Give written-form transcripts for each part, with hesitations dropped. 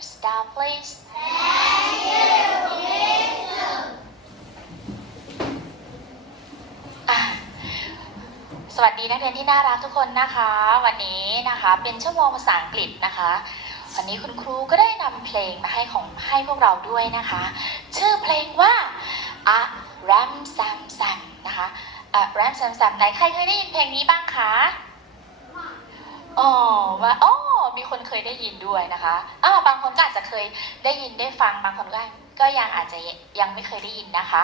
Stop please Thank you สวัสดีนักเรียนที่น่ารักทุกคนนะคะวันนี้นะคะเป็นชั่วโมงภาษาอังกฤษนะคะวันนี้คุณครูก็ได้นำเพลงมาให้พวกเราด้วยนะคะชื่อเพลงว่า A Ram Sam Sam นะคะ A Ram Sam Sam ไหนใครเคยได้ยินเพลงนี้บ้างคะมีคนเคยได้ยินด้วยนะคะบางคนก็อาจจะเคยได้ยินได้ฟังบางคนก็ยังอาจจะยังไม่เคยได้ยินนะคะ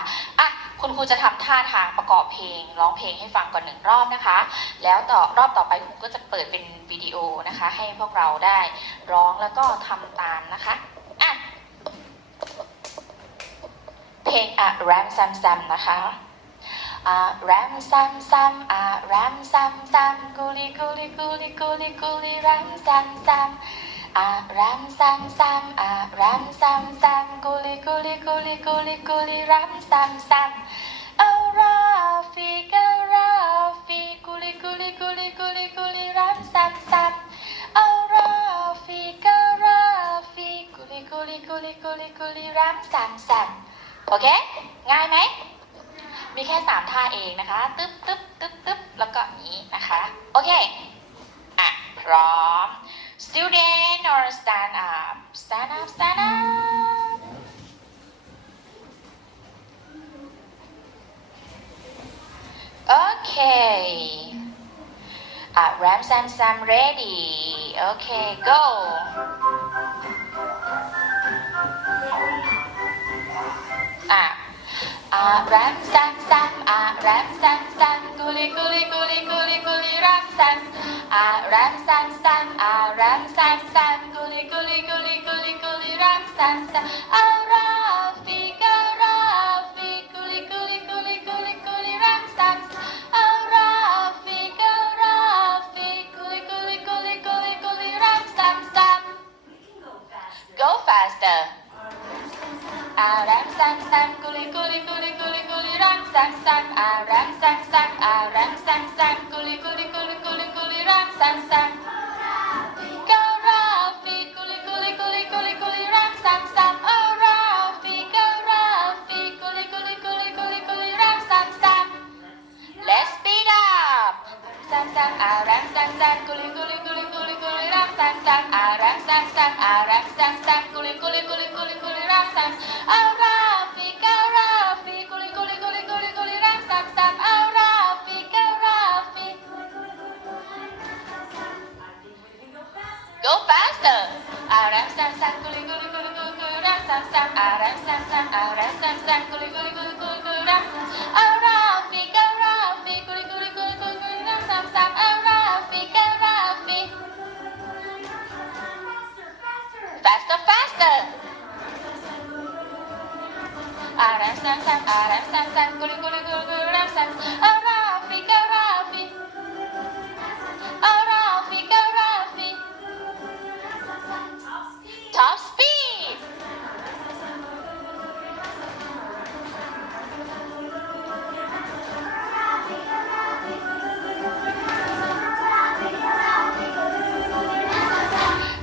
คุณครูจะทำท่าทางประกอบเพลงร้องเพลงให้ฟังก่อน1 รอบนะคะแล้วรอบต่อไปครูก็จะเปิดเป็นวิดีโอนะคะให้พวกเราได้ร้องแล้วก็ทำตามนะคะเพลงRam Sam Sam นะคะ Ram Sam Sam Ram Sam Sam Guli Guli Guli Guli Guli Ram Sam Sam Ram Sam Sam Ram Sam Sam Guli Guli Guli Guli Guli Ram Sam Sam Rafi Guli Guli Guli Guli Guli Ram Sam Sam Rafi Guli Guli Guli Guli Guli Ram Sam Sam โอเคง่ายไหมมีแค่3ท่าเองนะคะตึ๊บตึ๊บตึ๊บตึ๊บแล้วก็นี้นะคะโอเคพร้อม student or stand up stand up stand up okay Ram Sam Sam ready okay go Ram Sam Sam Ram Sam Sam Guli Guli Guli Guli Guli Ram Sam Ram Sam Sam Ram Sam Sam Guli Guli Guli Guli Guli Ram Sam Sam Rafi Guli Guli Guli Guli Guli Ram Sam Rafi Guli Guli Guli Guli Guli Ram Sam Sam Go faster Ram Sam Sam Guli Guli Guli Guli Guli Ram Sam Sam Ram Sam Sam Ram Sam Sam Guli Guli Guli Guli Guli Ram Sam Sam Rafi Guli Guli Guli Guli Guli Ram Sam Sam Rafi Guli Guli Guli Guli Guli Ram Sam Sam Let's speed up Sam Sam Ram Sam Sam Guli Guli Guli Guli Guli Ram Sam Sam Ram Sam Sam Ram Sam Sam Guli Guli Guli Guli Guli Ram Sam Rafi Guli Guli Guli Guli Guli Ram Sam Sam Rafi Go faster Ram Sam Sam Guli Guli Guli Guli Guli Ram Sam Sam Ram Sam Sam Ram Sam Sam Guli Guli Guli Guli Guli Ram Rafi Guli Guli Guli Guli Guli Ram Sam Sam Rafi Faster faster Ram Sam Sam Ram Sam Sam Guli Guli Guli Guli Ram Sam Rafi Top speed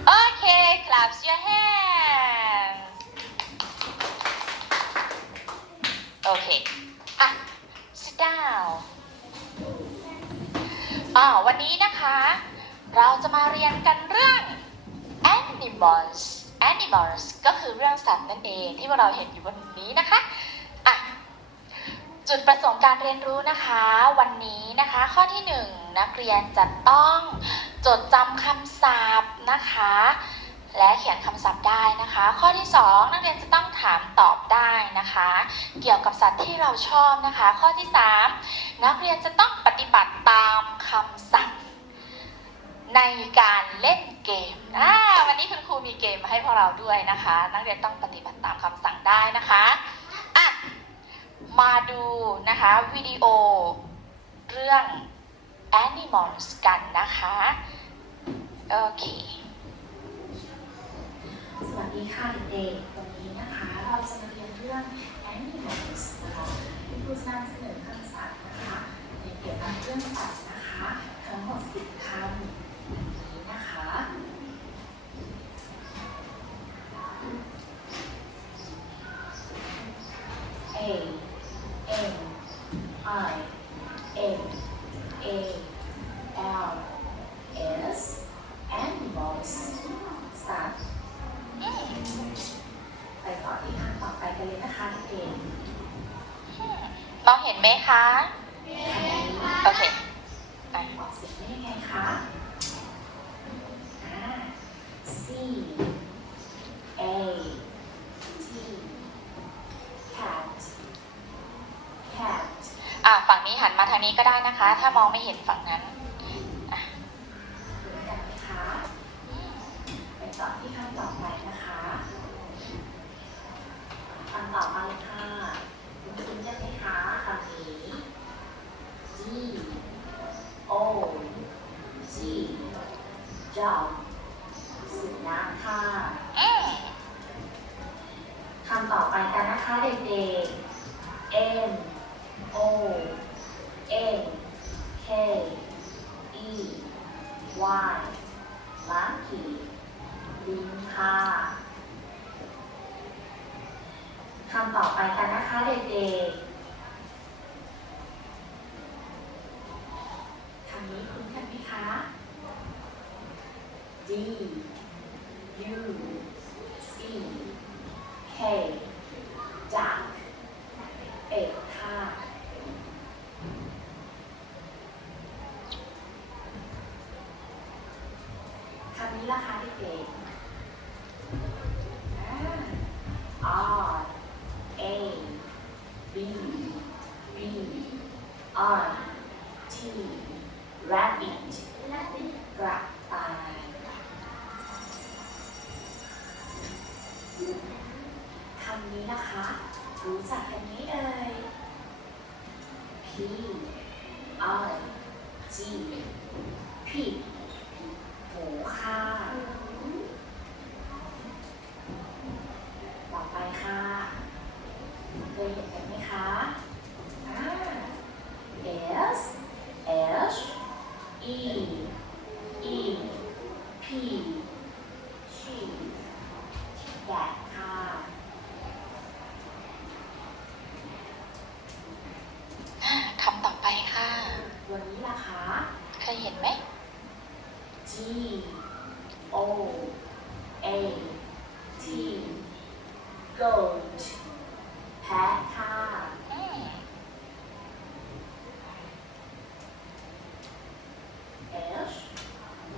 Okay clap your hands Okay sit down วันนี้นะคะเราจะมาเรียนกันเรื่อง animals ก็คือเรื่องสัตว์นั่นเองที่เราเห็นอยู่บนนี้นะคะจุดประสงค์การเรียนรู้นะคะวันนี้นะคะข้อที่1นักเรียนจะต้องจดจำคำศัพท์นะคะและเขียนคำศัพท์ได้นะคะข้อที่2นักเรียนจะต้องถามตอบได้นะคะเกี่ยวกับสัตว์ที่เราชอบนะคะข้อที่3นักเรียนจะต้องปฏิบัติตามคำสั่งในการเล่นเกมวันนี้คุณครูมีเกมมาให้พวกเราด้วยนะคะนักเรียนต้องปฏิบัติตามคำสั่งได้นะคะมาดูนะคะวิดีโอเรื่อง animals กันนะคะโอเคสวัสดีค่ะเด็กๆวันนี้นะคะเราจะมาเรียนเรื่อง animals นะคะที่ครูจะนำเสนอคำศัพท์นะคะในเกี่ยวกับเรื่องสัตว์นะคะทั้งหมด10 คำนี้นะคะ N I M A L S animals สัตว์ไปต่อที่คำต่อไปกันเลยนะคะเด็ก มองเห็นไหมคะ ๆ โอเคอ่ะ ออกเสียงได้ยังไงคะ C A T cat cat ฝั่งนี้หันมาทางนี้ก็ได้นะคะ ถ้ามองไม่เห็นฝั่งนั้นอ่ะ เหมือนกันไหมคะไปต่อที่คำต่อไปนะคะคำต่อไปค่ะคุณคุ้นกันไหมคะคำนี้ D O G dog สุนัขค่ะ คำต่อไปกันนะคะเด็กๆ N O N K E Y monkey ลิงค่ะคำต่อไปกันนะคะเด็กๆคำนี้คุ้นกันไหมคะ D U C K duck เป็ดค่ะคำนี้ล่ะคะเด็กๆR A B B R T rabbit กระต่ายคำนี้นะคะ รู้จักกันไหมเอ่ย P I G pig หมูค่ะ ต่อไปค่ะ เคยเห็นกันไหมคะ S H E E P sheep แกะค่ะ คำต่อไปค่ะ ตัวนี้ล่ะคะ เคยเห็นไหม G O A T goat แพะค่ะ H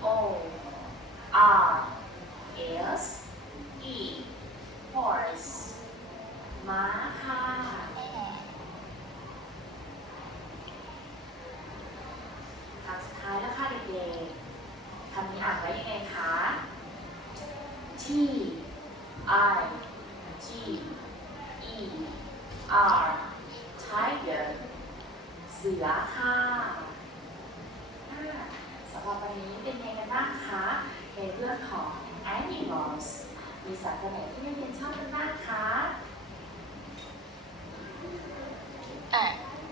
O R S E horse ม้าค่ะ คำสุดท้ายแล้วค่ะเด็กๆ คำนี้อ่านไว้ยังไงคะ T I G E R tiger เสือค่ะสำหรับวันนี้เป็นไงกันบ้างคะในเรื่องของ animals มีสัตว์ตัวไหนที่นักเรียนชอบกันบ้างคะ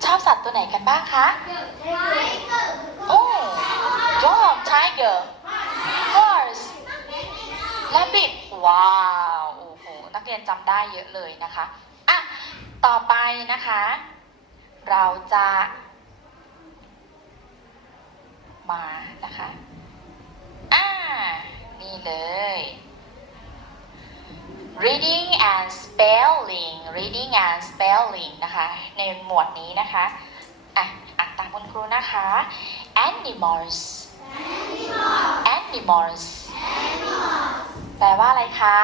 ชอบสัตว์ตัวไหนกันบ้างคะ โอ้ dog tiger horse rabbit ว้าว โอ้โห นักเรียนจำได้เยอะเลยนะคะ ต่อไปนะคะ เราจะมานะคะ นี่เลย reading and spelling นะคะ ในหมวดนี้นะคะอ่านตามคุณครูนะคะ animals แปลว่าอะไรคะ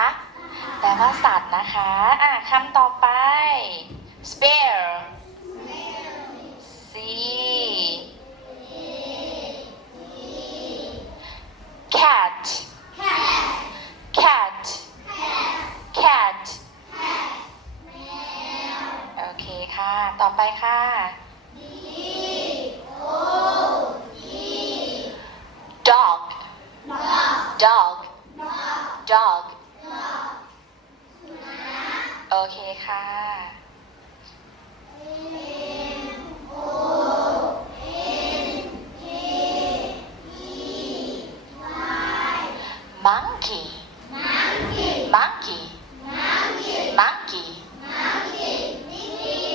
แปลว่าสัตว์นะคะคำต่อไป spare C cat โอเคค่ะ ต่อไปค่ะ dog โอเคค่ะ monkey โ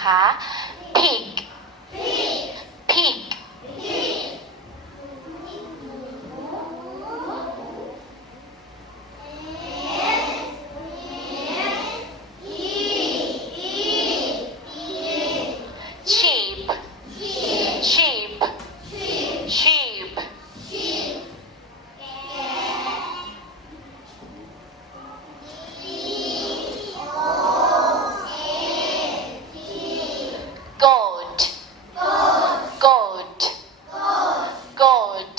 นะคะ pig pig sheep sheep sheep goat goat goat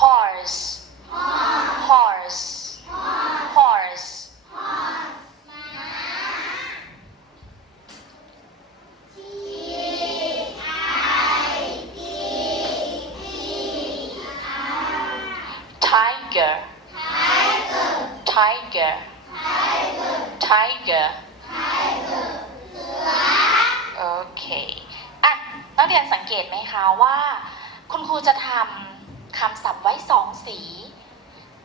horse horse horse tiger tiger tiger โอเคอ่ะนักเรียนสังเกตไหมคะว่าคุณครูจะทำคำศัพท์ไว้สองสี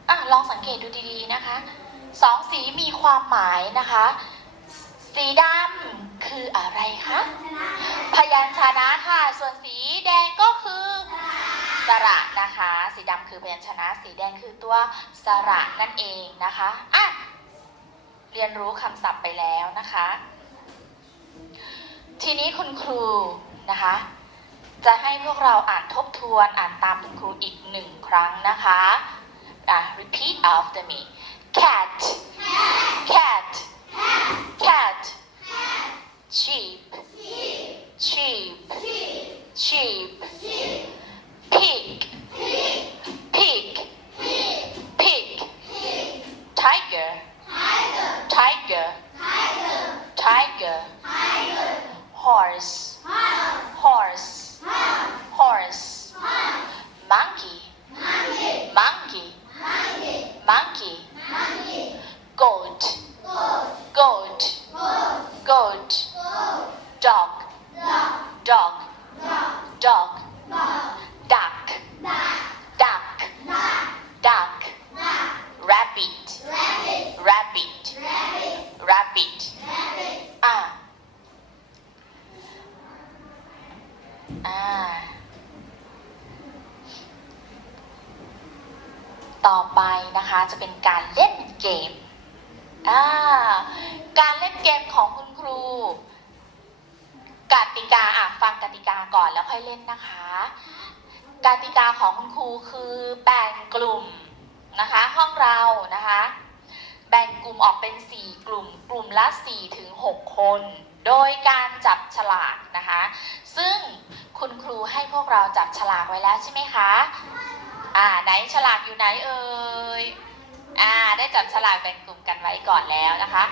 อ่ะลองสังเกตดูดีๆนะคะสองสีมีความหมายนะคะ สีดำคืออะไรคะพยัญชนะค่ะส่วนสีแดงก็คือสระนะคะสีดำคือพยัญชนะสีแดงคือตัวสระนั่นเองนะคะอ่ะเรียนรู้คำศัพท์ไปแล้วนะคะทีนี้คุณครูนะคะจะให้พวกเราอ่านทบทวนอ่านตามคุณครูอีกหนึ่งครั้งนะคะrepeat after me cat cat cat sheep sheep sheep pig pig pig tiger tiger tiger horse horse horse monkey monkey monkey goat goat goat dog dog dog duck duck duck rabbit rabbit rabbit อ่ะต่อไปนะคะจะเป็นการเล่นเกมการเล่นเกมของคุณครูกติกาฟังกติกาก่อนแล้วค่อยเล่นนะคะกติกาของคุณครูคือแบ่งกลุ่มนะคะห้องเรานะคะแบ่งกลุ่มออกเป็น4กลุ่มกลุ่มละ4 ถึง 6 คนโดยการจับฉลากนะคะซึ่งคุณครูให้พวกเราจับฉลากไว้แล้วใช่ไหมคะไหนฉลากอยู่ไหนเอ่ยได้จับฉลากแบ่งกลุ่มกันไว้ก่อนแล้วนะคะ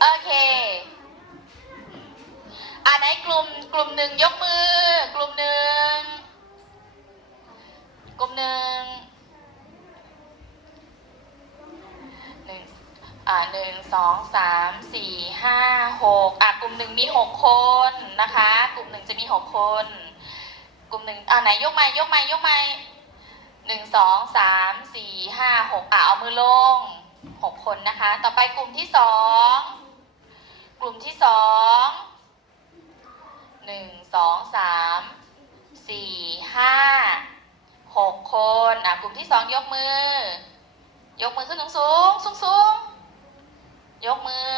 โอเคไหนกลุ่มหนึ่งยกมือกลุ่มหนึ่ง1 2 3 4 5 6กลุ่มหนึ่งมี6 คนนะคะกลุ่มหนึ่งจะมี6 คนกลุ่มหนึ่งไหนยกไม้1 2 3 4 5 6เอามือลง6 คนนะคะต่อไปกลุ่มที่2 1 2 3 4 5 6 คนกลุ่มที่2ยกมือขึ้นสูงยกมือ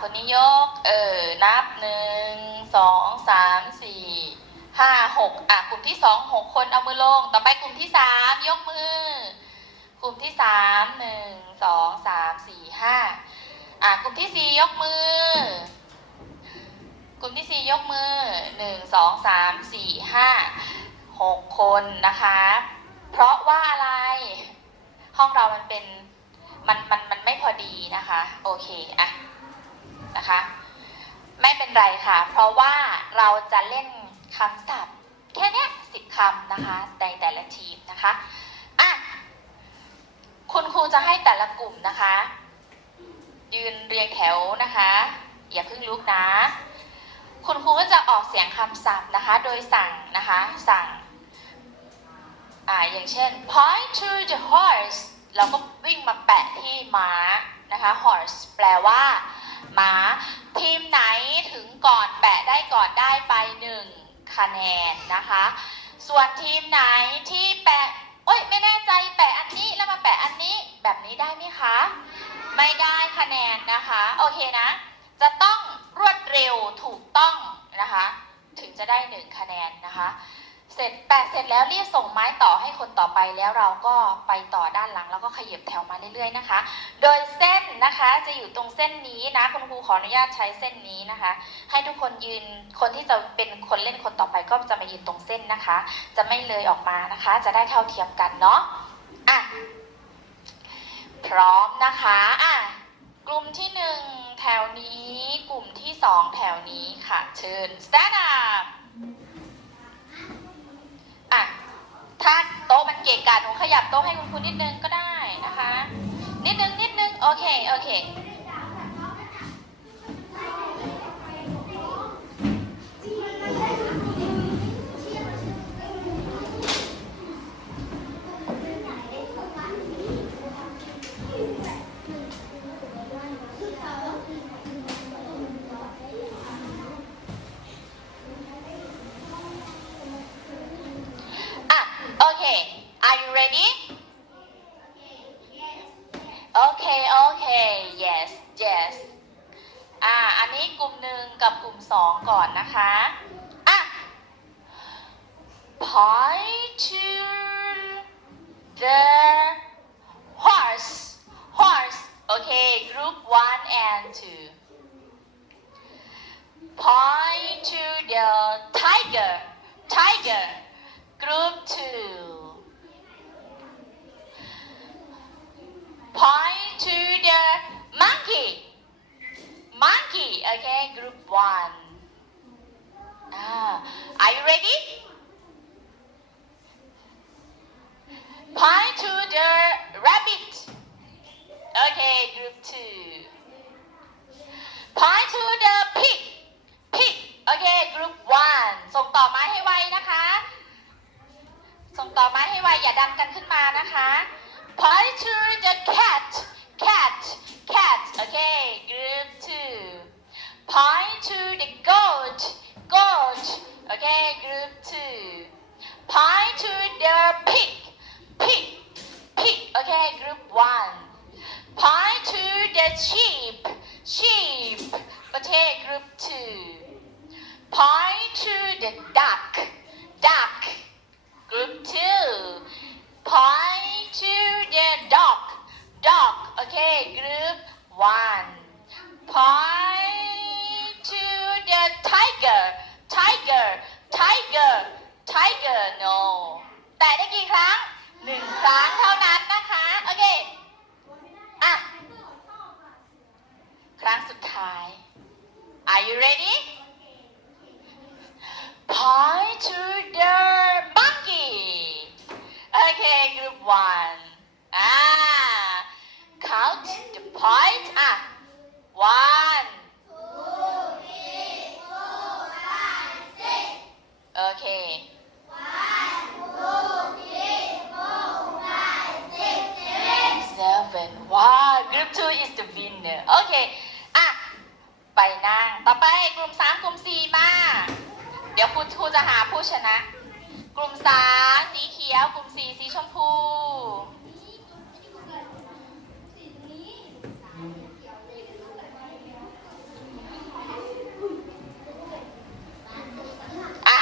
คนนี้ยกนับ1 2 3 4 5 6กลุ่มที่2 6 คนเอามือลงต่อไปกลุ่มที่3ยกมือกลุ่มที่3 1 2 3 4 5กลุ่มที่4ยกมือกลุ่มที่4ยกมือ1 2 3 4 5 6 คนนะคะเพราะว่าอะไรห้องเรามันเป็นมันไม่พอดีนะคะโอเคนะคะไม่เป็นไรค่ะเพราะว่าเราจะเล่นคำศัพท์แค่นี้10 คำนะคะในแต่ละทีมนะคะคุณครูจะให้แต่ละกลุ่มนะคะยืนเรียงแถวนะคะอย่าเพิ่งลุกนะ คุณครูก็จะออกเสียงคำศัพท์นะคะ โดยสั่งนะคะสั่งอย่างเช่น point to the horse เราก็วิ่งมาแปะที่ม้านะคะ horse แปลว่าม้าทีมไหนถึงก่อนแปะได้ก่อนได้ไป1คะแนนนะคะส่วนทีมไหนที่แปะไม่แน่ใจแปะอันนี้แล้วมาแปะอันนี้แบบนี้ได้ไหมคะไม่ได้คะแนนนะคะโอเคนะจะต้องรวดเร็วถูกต้องนะคะถึงจะได้1คะแนนนะคะแปะเสร็จแล้วรีบส่งไม้ต่อให้คนต่อไปแล้วเราก็ไปต่อด้านหลังแล้วก็ขยับแถวมาเรื่อยๆนะคะโดยเส้นนะคะจะอยู่ตรงเส้นนี้นะคุณครูขออนุญาตใช้เส้นนี้นะคะให้ทุกคนยืนคนที่จะเป็นคนเล่นคนต่อไปก็จะมายืนตรงเส้นนะคะจะไม่เลยออกมานะคะจะได้เท่าเทียมกันเนาะพร้อมนะคะกลุ่มที่1แถวนี้กลุ่มที่2แถวนี้ค่ะเชิญ stand upถ้าโต๊ะมันเกะกะหนูขยับโต๊ะให้คุณครูนิดนึงก็ได้นะคะนิดนึงโอเคAre you ready? Okay. Yes. อันนี้กลุ่ม1กับกลุ่ม2ก่อนนะคะ Point to the horse. Okay, group 1 and 2. Point to the tiger. Group 2.Point to the monkey. Okay, group 1. Are you ready? Point to the rabbit. Okay, group 2. Point to the pig. Okay, group 1. ส่งต่อไม้ให้ไวนะคะส่งต่อไม้ให้ไวอย่าดันกันขึ้นมานะคะ Point to the cat. Okay, group 2. Point to the goat. Okay, group 2. Point to the pig. Okay, group 1. Point to the sheep. Okay, group 2. Point to the duck. Group 2. Point to the dog. Okay, group 1. Point to the tiger. No. แตะได้กี่ครั้ง1ครั้งเท่านั้นนะคะโอเคครั้งสุดท้าย Are you ready? Point to the monkey. Okay, group 1. Count the points. 1. โอเค 7. Wow, group 2 is the winner. โอเคไปนั่งต่อไปกลุ่ม3กลุ่ม4มาเดี๋ยวครูจะหาผู้ชนะ กลุ่ม3สีเขียวกลุ่ม4สีชมพู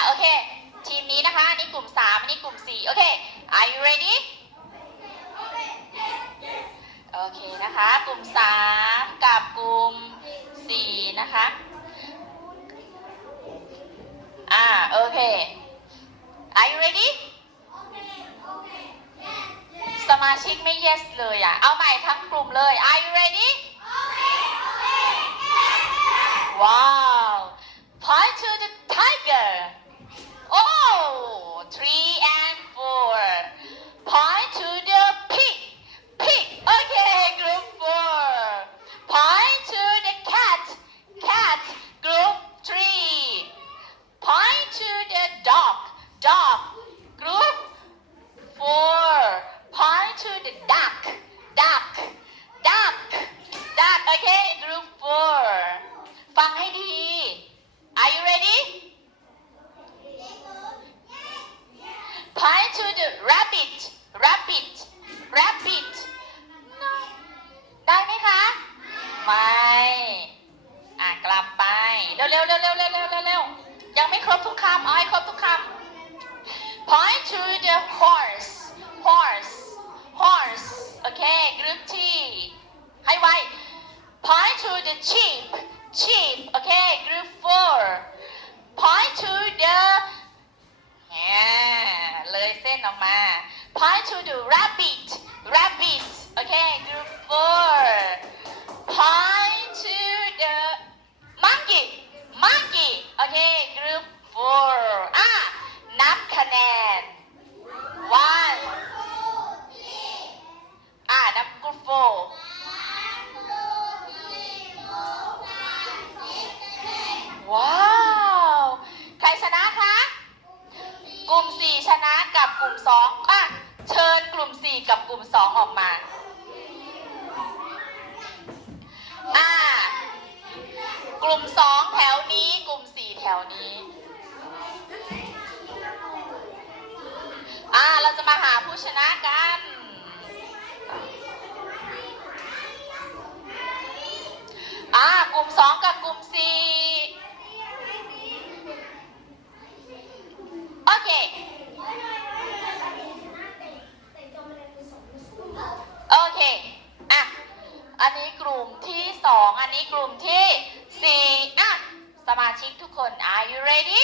โอเคทีมนี้นะคะอันนี้กลุ่ม3อันนี้กลุ่ม4โอเค Are you ready? โอเคนะคะกลุ่ม3กับกลุ่ม4นะคะโอเค Are you ready? สมาชิกไม่ yes เลยเอาใหม่ทั้งกลุ่มเลย Are you ready? Wow. Point to the tiger. 3 and 4. Point to the pig. Okay, group 4. Point to the cat. Group 3. Okay group 4ฟังให้ดี Are you ready Point to the rabbit rabbit rabbit no ได้ไหมคะ ไม่ กลับไป เร็วๆเร็วๆเร็วๆเร็วๆเร็วๆยังไม่ครบทุกคำเอาให้ครบทุกคำ Point to the horse horse horse okay group T ให้ไว Point to the sheep sheep okay group 4 Point to the เลยเส้นออกมา Point to the rabbit rabbit okay group 4 Point to the monkey monkey okay group 4นับคะแนน one นับ group 4ว้าวใครชนะคะกลุ่ม4ชนะกับกลุ่ม2เชิญกลุ่ม4กับกลุ่ม2ออกมากลุ่ม2แถวนี้กลุ่ม4แถวนี้เราจะมาหาผู้ชนะกันกลุ่ม2กับกลุ่ม4โอเคโอเคอันนี้กลุ่มที่2อันนี้กลุ่มที่4สมาชิกทุกคน Are you ready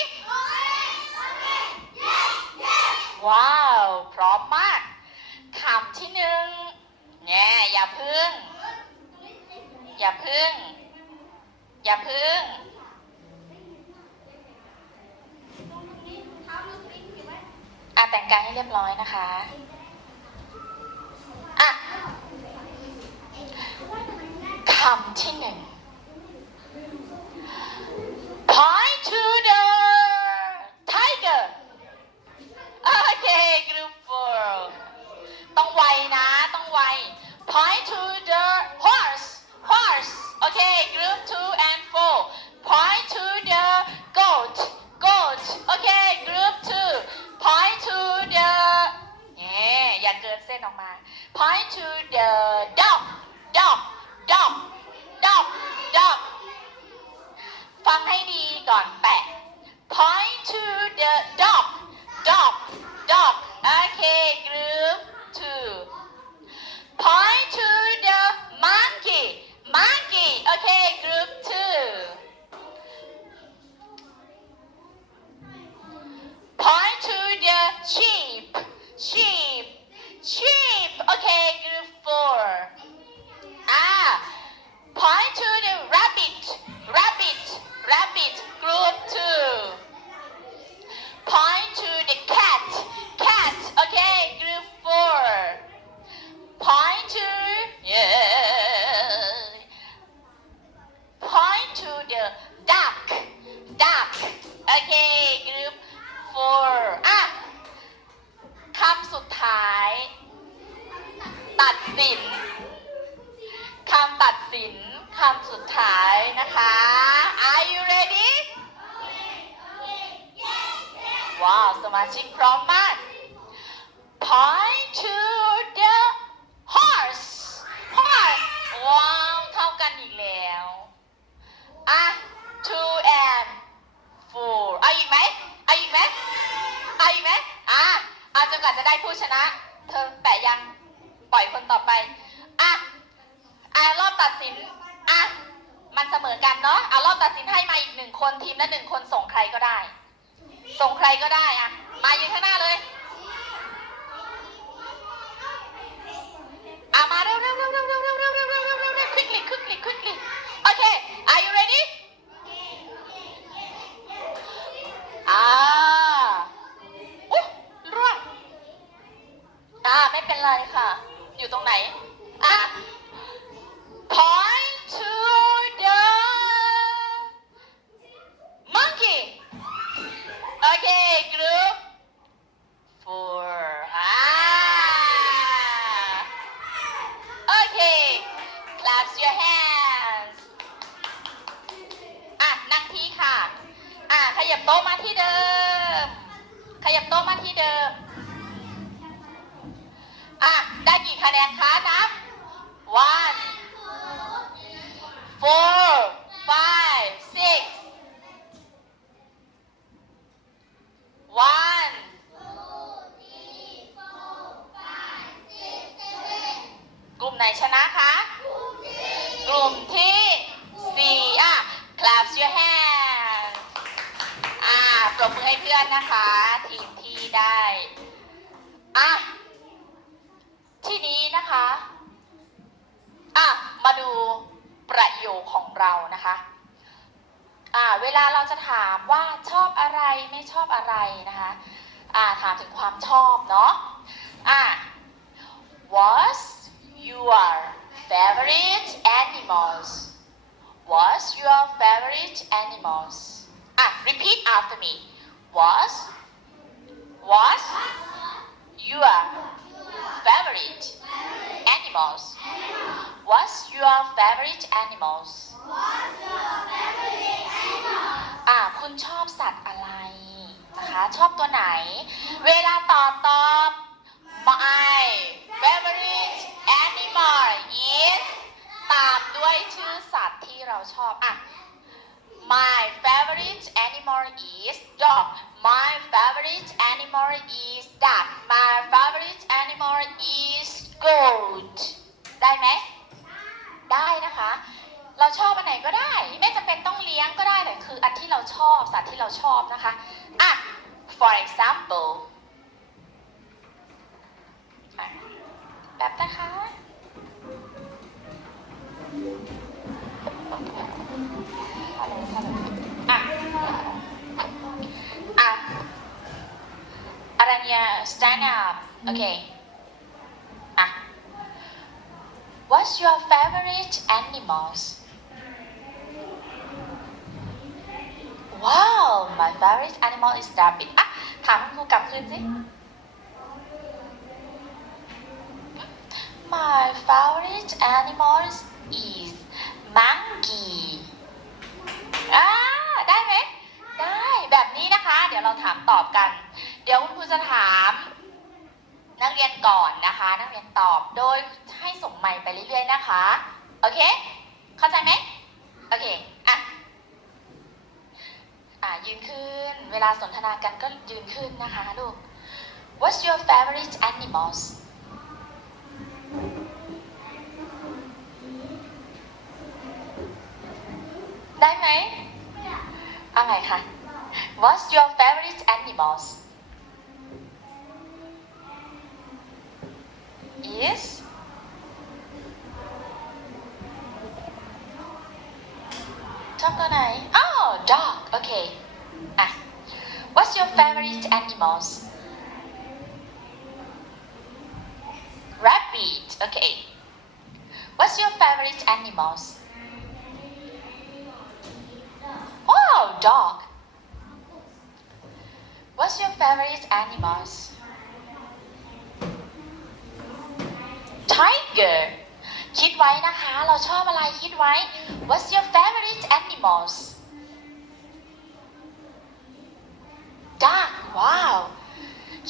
ว้าวพร้อมมากคำที่1อย่าพึ่งแต่งกายให้เรียบร้อยนะคะคำที่1 Point to the tiger okay group 4ต้องไวนะต้องไว Point to the horse okay group 2 and 4 Point to the goat okay group 2 Point to the อย่าเกินเส้นออกมา Point to the dog ฟังให้ดีก่อนแปะ Point to the dog okay group 2 Point to the monkey okay group 2 Point to the sheep okay group 4 Point to the rabbit group 2 Point to the cat okay group 4 Point to Point to the duck okay group 4คำสุดท้ายตัดสินคำตัดสินคำสุดท้ายนะคะ Are you ready ว้าวสมาชิกพร้อมมาก Point to the horse ว้าวเท่ากันอีกแล้ว2 and 4เอาอีกไหมจนกว่าจะได้ผู้ชนะเธอแปะยังปล่อยคนต่อไปรอบตัดสินมันเสมอกันเนาะรอบตัดสินให้มาอีก1คนทีมละ1คนส่งใครก็ได้มายืนข้างหน้าเลยมาเร็ว quickly okay are you ready ร่วงไม่เป็นไรค่ะอยู่ตรงไหนPoint to the monkey okay group 4 okay clap your hands ค่ะ ขยับโต๊ะมาที่เดิม ขยับโต๊ะมาที่เดิม ได้กี่คะแนนคะนับ one four five six one กลุ่มไหนชนะคะ กลุ่มที่สี่clap your hand ปรบมือให้เพื่อนนะคะ ทีมที่ได้ทีนี้นะคะมาดูประโยคของเรานะคะเวลาเราจะถามว่าชอบอะไรไม่ชอบอะไรนะคะถามถึงความชอบเนาะWhat's your favorite animals? What's your favorite animals? Repeat after me. What's your favorite animals? What's your favorite animals? คุณชอบสัตว์อะไรนะคะชอบตัวไหน เวลาตอบ My favorite animal is ตามด้วยชื่อสัตว์ที่เราชอบMy favorite animal is dog. My favorite animal is duck. My favorite animal is goat. ได้ไหม ได้นะคะ เราชอบอันไหนก็ได้ ไม่จำเป็นต้องเลี้ยงก็ได้แต่คืออันที่เราชอบสัตว์ที่เราชอบนะคะfor example แบบนะคะAranya stand up okay What's your favorite animals? Wow, my favorite animal is rabbit. ถามคุณครูกลับคืนสิ My favorite animal is monkey. ได้ไหม ได้แบบนี้นะคะ เดี๋ยวเราถามตอบกัน เดี๋ยวคุณครูจะถามนักเรียนก่อนนะคะ นักเรียนตอบโดยให้ส่งไมค์ไปเรื่อยๆนะคะ โอเค เข้าใจไหม โอเค ยืนขึ้น เวลาสนทนากันก็ยืนขึ้นนะคะลูก What's your favorite animals? ได้ไหมอะไรคะ What's your favorite animals? Yes ชอบตัวไหน dog okay What's your favorite animals? Rabbit okay What's your favorite animals? Dog What's your favorite animals? Tiger คิดไว้นะคะเราชอบอะไรคิดไว้ What's your favorite animals? Duck wow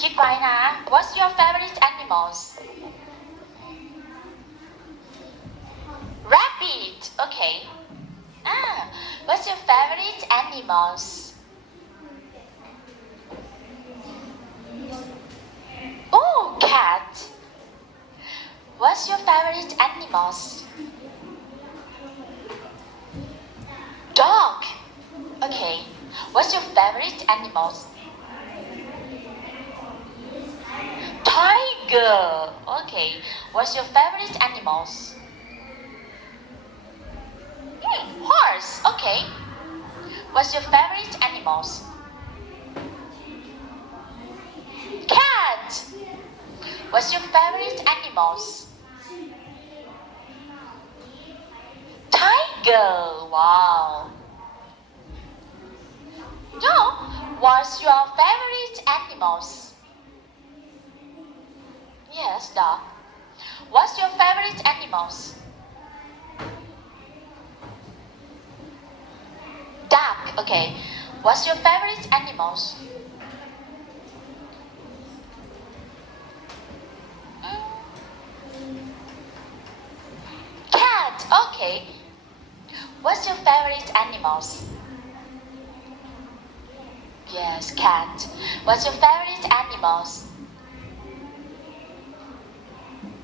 คิดไว้นะ What's your favorite animals? Rabbit okay What's your favorite animals? Cat What's your favorite animals? Dog okay What's your favorite animals? Tiger okay What's your favorite animals? Horse okay What's your favorite animals? Cat What's your favorite animals? Tiger wow No What's your favorite animals? Yes dog What's your favorite animals? Duck Okay. What's your favorite animals? Cat. Okay. What's your favorite animals? Yes, cat. What's your favorite animals?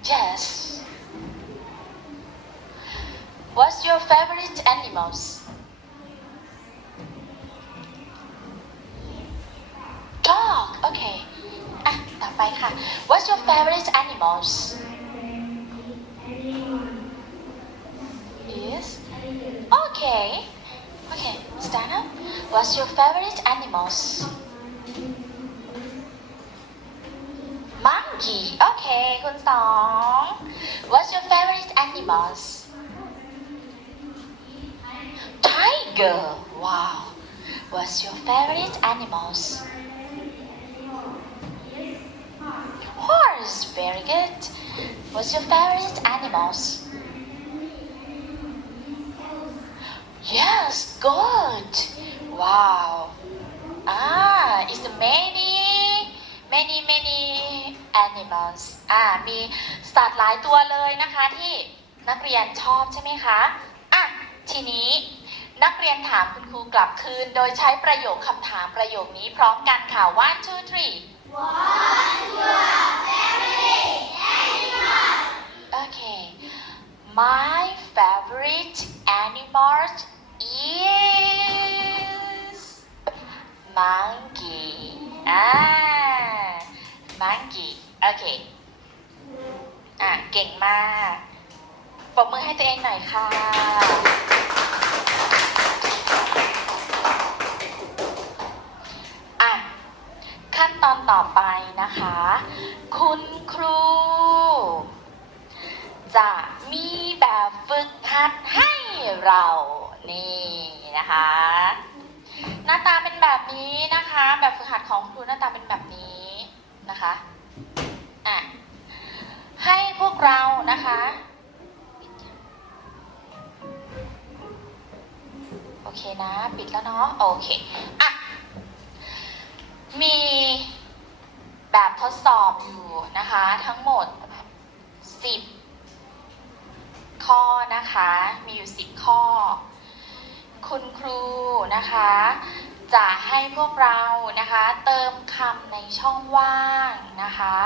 Yes. What's your favorite animals? Dog. Okay. อ่ะ ต่อไปค่ะ What's your favorite animals? Yes. Okay. Okay. Stand up. What's your favorite animals? Monkey. Okay. คุณสอง What's your favorite animals? Tiger. Wow. What's your favorite animals? Horse. Very good. What's your favorite animals? Yes, good. Wow. It's many animals. มีสัตว์หลายตัวเลยนะคะที่นักเรียนชอบใช่ไหมคะทีนี้นักเรียนถามคุณครูกลับคืนโดยใช้ประโยคคำถามประโยคนี้พร้อมกันค่ะ one two three What's your favorite animal? Okay. My favorite animal is monkey. Monkey. Okay. เก่งมากปรบมือให้ตัวเองหน่อยค่ะ ขั้นตอนต่อไปนะคะ คุณครู จะมีแบบฝึกหัดให้เรานี่นะคะ หน้าตาเป็นแบบนี้นะคะ แบบฝึกหัดของครูหน้าตาเป็นแบบนี้นะคะให้พวกเรานะคะโอเคนะปิดแล้วเนาะโอเคมีแบบทดสอบอยู่นะคะทั้งหมด10ข้อนะคะมีอยู่10ข้อคุณครูนะคะจะให้พวกเรานะคะเติมคำในช่องว่างนะคะ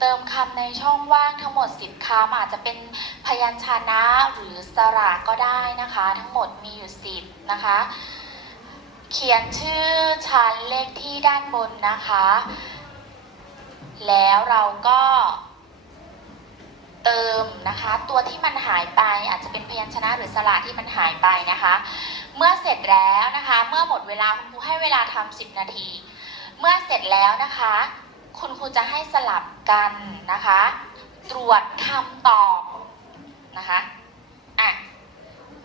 เติมคำในช่องว่างทั้งหมด10คำอาจจะเป็นพยัญชนะหรือสระก็ได้นะคะทั้งหมดมีอยู่10นะคะเขียนชื่อชั้นเลขที่ด้านบนนะคะแล้วเราก็เติมนะคะตัวที่มันหายไปอาจจะเป็นพยัญชนะหรือสระที่มันหายไปนะคะเมื่อเสร็จแล้วนะคะเมื่อหมดเวลาคุณครูให้เวลาทำ10นาทีเมื่อเสร็จแล้วนะคะคุณครูจะให้สลับกันนะคะตรวจคำตอบนะคะ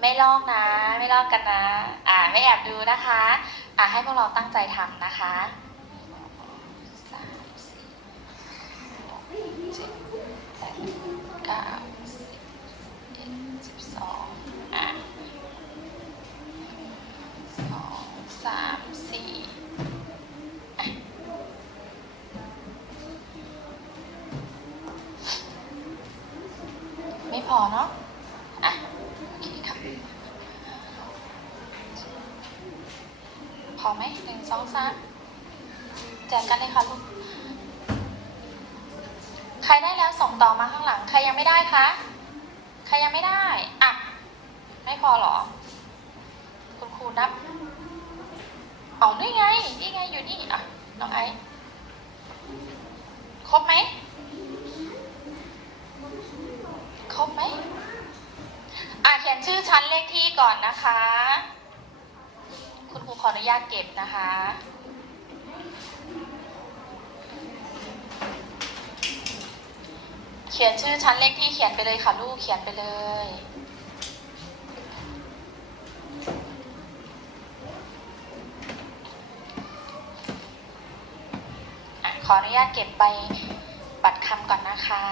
ไม่ลอกนะไม่ลอกกันนะไม่แอบดูนะคะให้พวกเราตั้งใจทำนะคะ3 4 6 7 8 9 10 11 122 3 4ไม่พอเนาะโอเคค่ะพอไหม1 2 3แจกกันเลยค่ะลูกใครได้แล้วส่งต่อมาข้างหลังใครยังไม่ได้คะใครยังไม่ได้ไม่พอหรอคุณครูนับนี่ไงอยู่นี่น้องไอซ์ครบไหมเขียนชื่อชั้นเลขที่ก่อนนะคะคุณครูขออนุญาตเก็บนะคะเขียนชื่อชั้นเลขที่เขียนไปเลยค่ะลูกเขียนไปเลยขออนุญาตเก็บใบบัตรคำก่อนนะคะ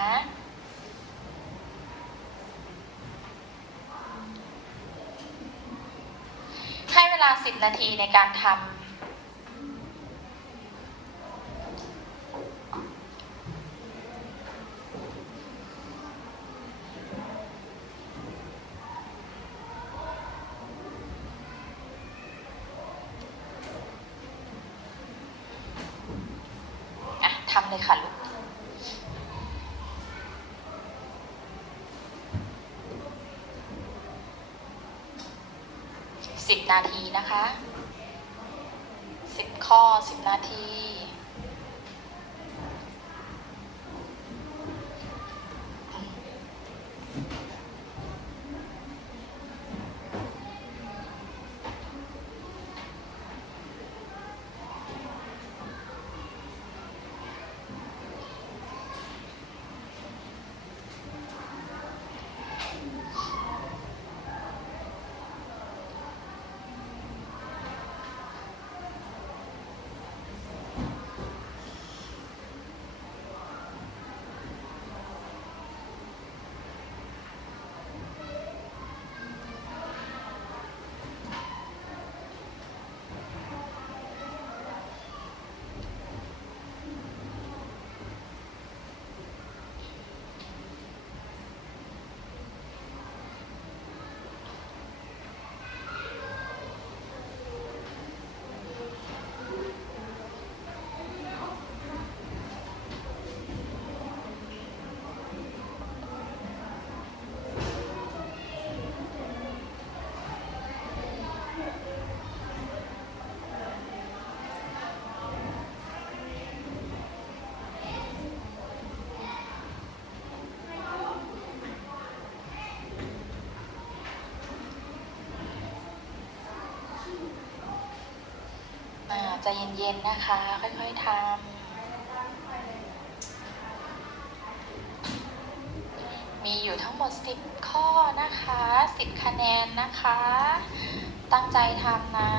ใคร ให้เวลา10 นาทีในการทำทำเลยค่ะลูก10 นาทีนะคะ10 ข้อ 10 นาที ใจเย็นๆนะคะ ค่อยๆทำมีอยู่ทั้งหมด10 ข้อนะคะ10 คะแนนนะคะ ตั้งใจทำนะ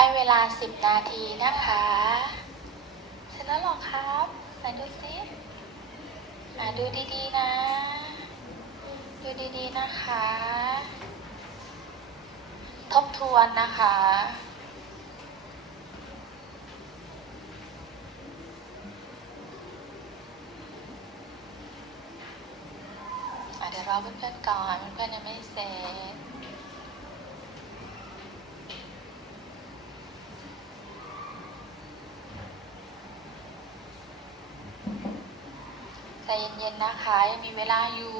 ให้เวลา10 นาทีนะคะเสร็จแล้วหรอครับไหนดูสิดูดีๆนะดูดีๆนะคะทบทวนนะคะเดี๋ยวรอเพื่อนๆก่อนเพื่อนๆยังไม่เสร็จใจเย็นๆนะคะยังมีเวลาอยู่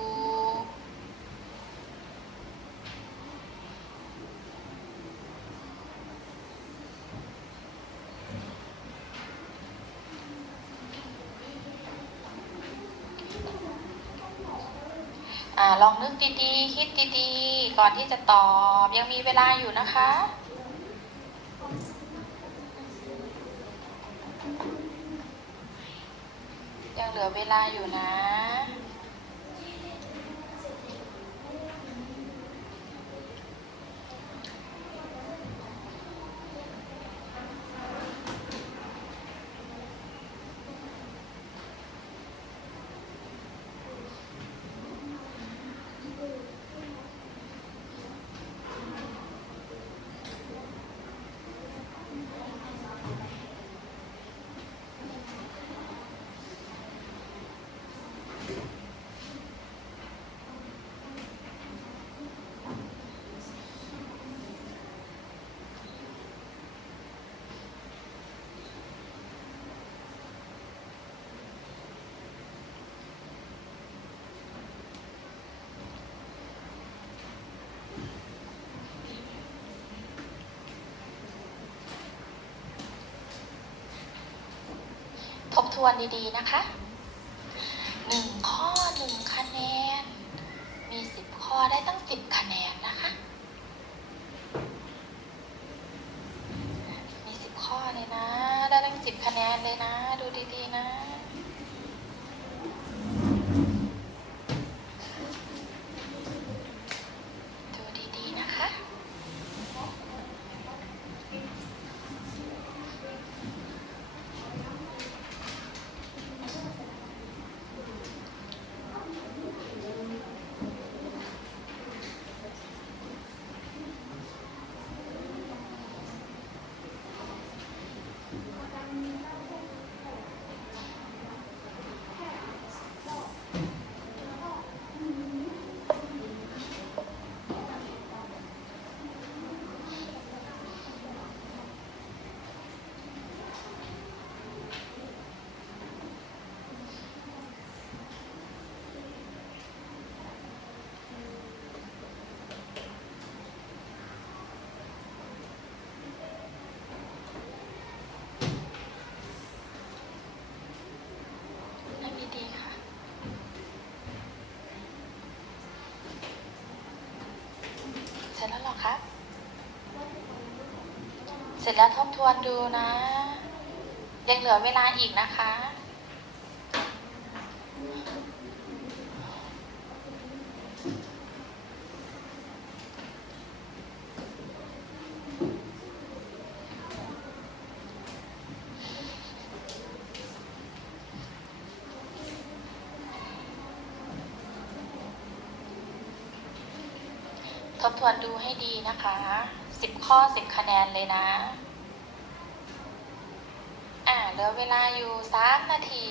ลองนึกดีๆคิดดีๆก่อนที่จะตอบยังมีเวลาอยู่นะคะยังเหลือเวลาอยู่นะ ทวนดีๆนะคะ1 ข้อ 1 คะแนนมี10 ข้อได้ตั้ง10 คะแนนนะคะมี10 ข้อเลยนะได้ตั้ง10 คะแนนเลยนะดูดีๆนะดูดีๆนะคะนั่งดีๆค่ะเสร็จแล้วเหรอคะเสร็จแล้วทบทวนดูนะยังเหลือเวลาอีกนะคะทบทวนดูให้ดีนะคะ10 ข้อ 10 คะแนนเลยนะเหลือเวลาอยู่3 นาที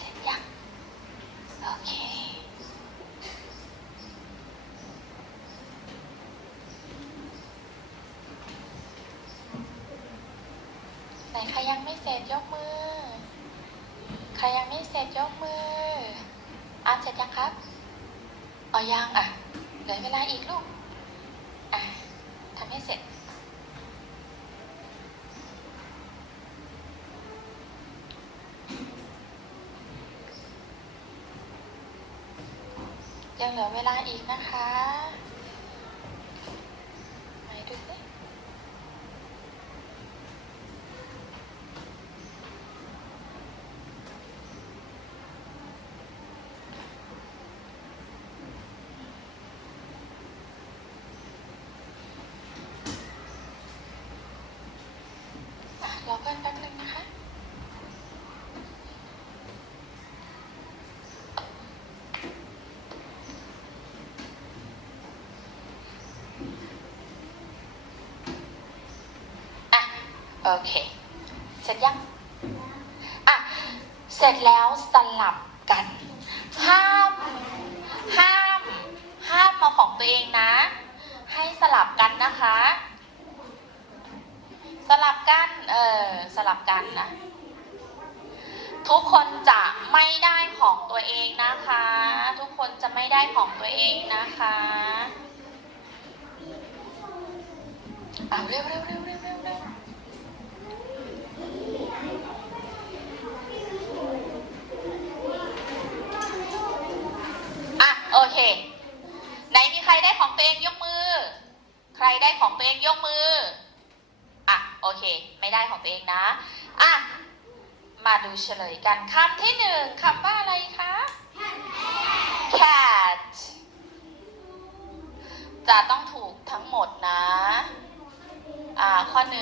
เสร็จยังโอเคไหนใครยังไม่เสร็จยกมือใครยังไม่เสร็จยกมือเสร็จยังครับยังเหลือเวลาอีกลูกทำให้เสร็จยังเหลือเวลาอีกนะคะไหนดูสิรอเพื่อนแป๊บนึงนะคะโอเคเสร็จยังเสร็จแล้วสลับกันห้ามมาของตัวเองนะให้สลับกันนะคะสลับกันสลับกันนะทุกคนจะไม่ได้ของตัวเองนะคะทุกคนจะไม่ได้ของตัวเองนะคะเร็วโอเคไหนมีใครได้ของตัวเองยกมือใครได้ของตัวเองยกมือโอเคไม่ได้ของตัวเองนะมาดูเฉลยกันคำที่1คำว่าอะไรคะ cat จะต้องถูกทั้งหมดนะข้อ1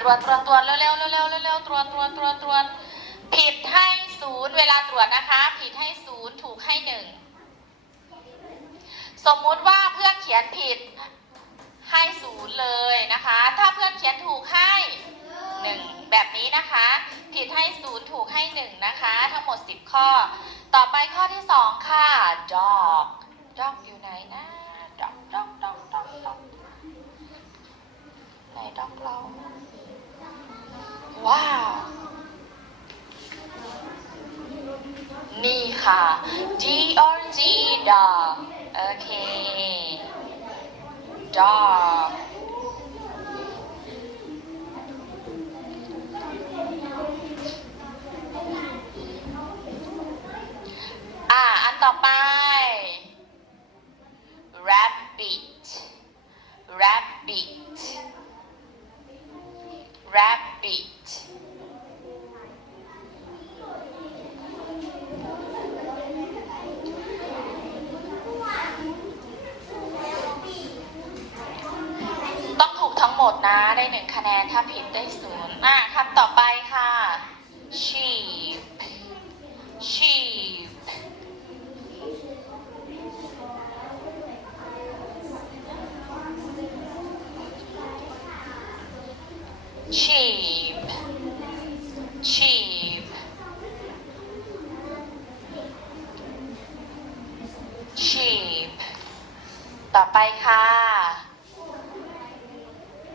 ตรวจเร็วตรวจผิดให้0เวลาตรวจนะคะผิดให้0ถูกให้1 สมมุติว่าเพื่อนเขียนผิดให้0เลยนะคะ ถ้าเพื่อนเขียนถูกให้1แบบนี้นะคะ ผิดให้0ถูกให้1นะคะ ทั้งหมด10ข้อต่อไปข้อที่2ค่ะ dog dog อยู่ไหนนะ dog dog dog dog dog ไหน dog เราว้าวนี่ค่ะ D O G dog โอเค dog อันต่อไป rabbit rabbit rabbit ต้องถูกทั้งหมดนะได้1คะแนนถ้าผิดได้0คำต่อไปค่ะ sheep sheep sheep sheep sheep ต่อไปค่ะ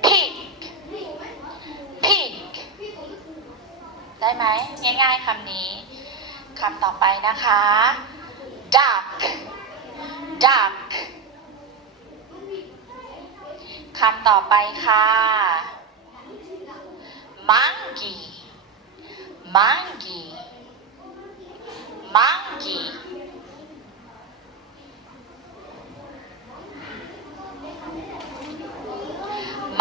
pig pig ได้ไหมง่ายๆคำนี้คำต่อไปนะคะ duck duck คำต่อไปค่ะ monkey monkey monkey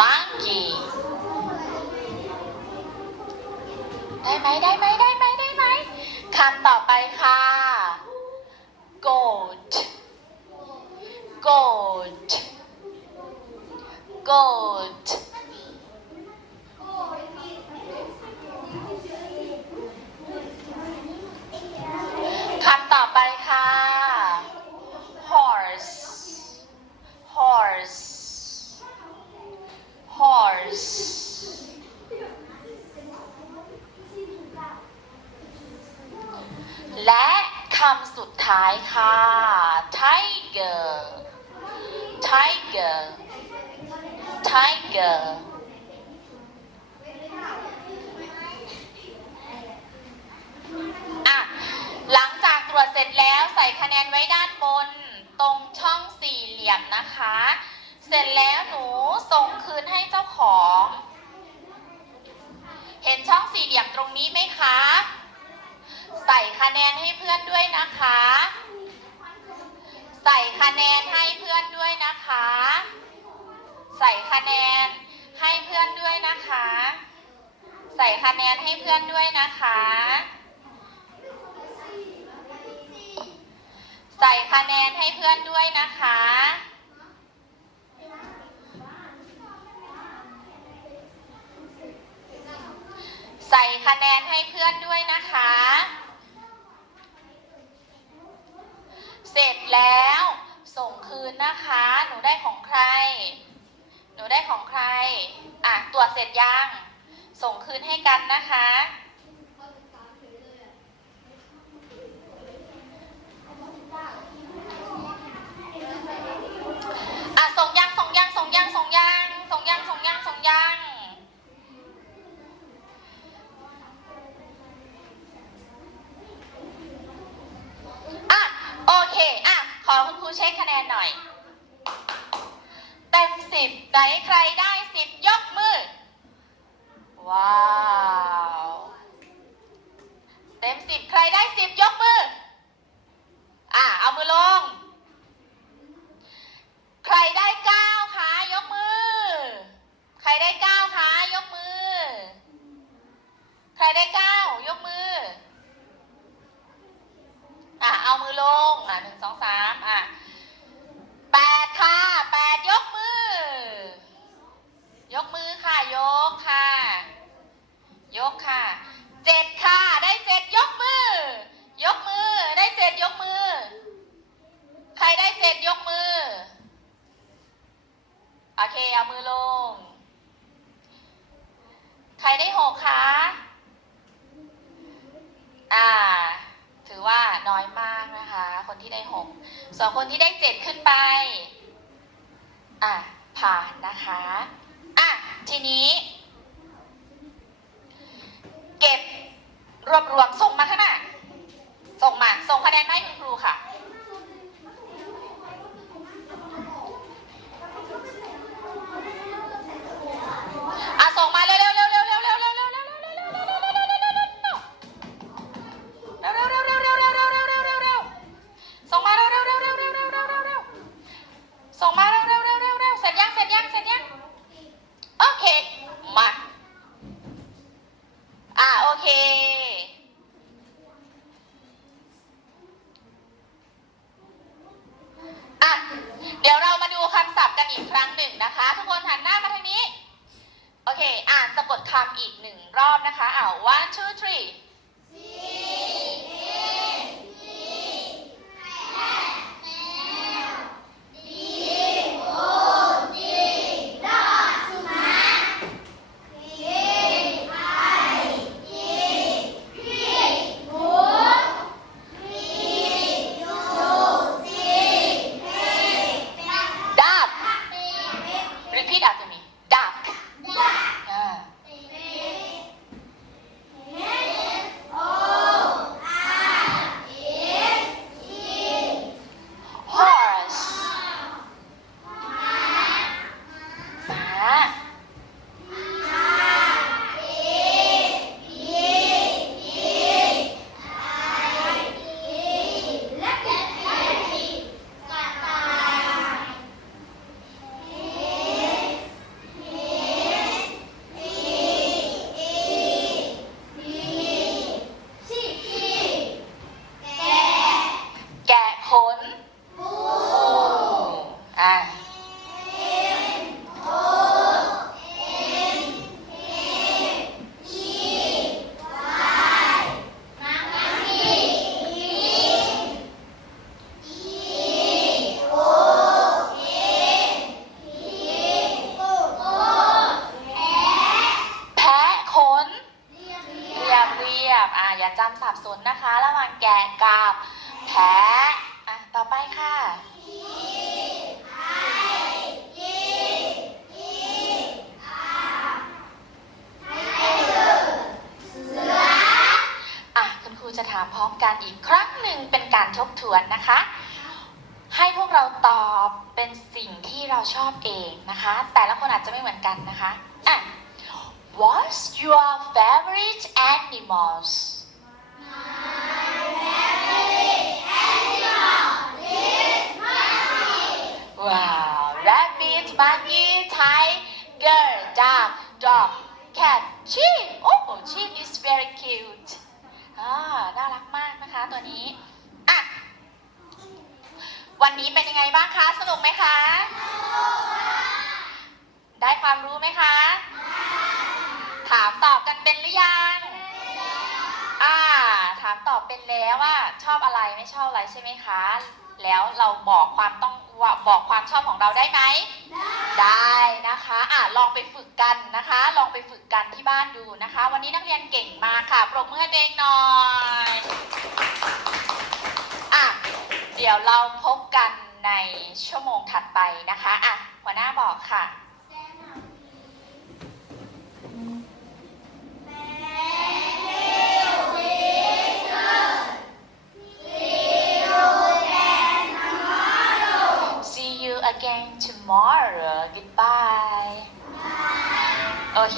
monkey ได้ไหมคำต่อไปค่ะ goat goat goat คำต่อไปค่ะ horse horse horse และคำสุดท้ายค่ะ tiger tiger tiger หลังจากตรวจเสร็จแล้วใส่คะแนนไว้ด้านบนตรงช่องสี่เหลี่ยมนะคะ เสร็จแล้วหนูส่งคืนให้เจ้าของ เห็นช่องสี่เหลี่ยมตรงนี้ไหมคะ ใส่คะแนนให้เพื่อนด้วยนะคะ ใส่คะแนนให้เพื่อนด้วยนะคะ ใส่คะแนนให้เพื่อนด้วยนะคะ ใส่คะแนนให้เพื่อนด้วยนะคะ ใส่คะแนนให้เพื่อนด้วยนะคะ ใส่คะแนนให้เพื่อนด้วยนะคะ เสร็จแล้วส่งคืนนะคะ หนูได้ของใคร หนูได้ของใคร ตรวจเสร็จยัง ส่งคืนให้กันนะคะ ส่งยังโอเค ขอคุณครูเช็คคะแนนหน่อย เต็ม10ไหนใครได้10ยกมือ ว้าว เต็ม10ใครได้10ยกมือ เอามือลง ใครได้9คะยกมือ ใครได้9คะยกมือ ใครได้9ยกมือ เอามือลง1 2 38ค่ะ8ยกมือ ยกมือค่ะยกค่ะ7ค่ะได้7ยกมือ ยกมือได้7ยกมือ ใครได้7ยกมือ อ่า ถือว่าน้อยมากนะคะ คนที่ได้6ส่วนคนที่ได้7ขึ้นไป ผ่านนะคะ ทีนี้ เก็บรวบรวมส่งมาข้างหน้าส่งคะแนนมาให้คุณครูค่ะ ส่งมาเร็วๆส่งมาเร็วเสร็จยังโอเคมาโอเคเดี๋ยวเรามาดูคำศัพท์กันอีกครั้งหนึ่งนะคะทุกคนหันหน้ามาทางนี้โอเคอ่านสะกดคำอีก1 รอบนะคะ 1 2 3repeat after me duck horse ม้าแกะขนแพะขนเรียบอย่าจำสับสนนะคะระหว่างแกะกับแพะต่อไปค่ะคุณครูจะถามพร้อมกันอีกครั้งหนึ่งเป็นการทบทวนนะคะ ให้พวกเราตอบเป็นสิ่งที่เราชอบเองนะคะ แต่ละคนอาจจะไม่เหมือนกันนะคะ What's your favorite animals? Wow, rabbit, monkey, tiger, duck, dog, cat, sheep. Oh, sheep is very cute. น่ารักมากนะคะตัวนี้ วันนี้เป็นยังไงบ้างคะ สนุกไหมคะ ได้ความรู้ไหมคะ ถามตอบกันเป็นหรือยังถามตอบเป็นแล้วว่าชอบอะไรไม่ชอบอะไรใช่ไหมคะ แล้วเราบอกความชอบของเราได้ไหม ได้นะคะลองไปฝึกกันนะคะ ลองไปฝึกกันที่บ้านดูนะคะ วันนี้นักเรียนเก่งมากค่ะปรบมือให้ตัวเองหน่อยเดี๋ยวเราพบกันในชั่วโมงถัดไปนะคะหัวหน้าบอกค่ะ See you again tomorrow. Goodbye.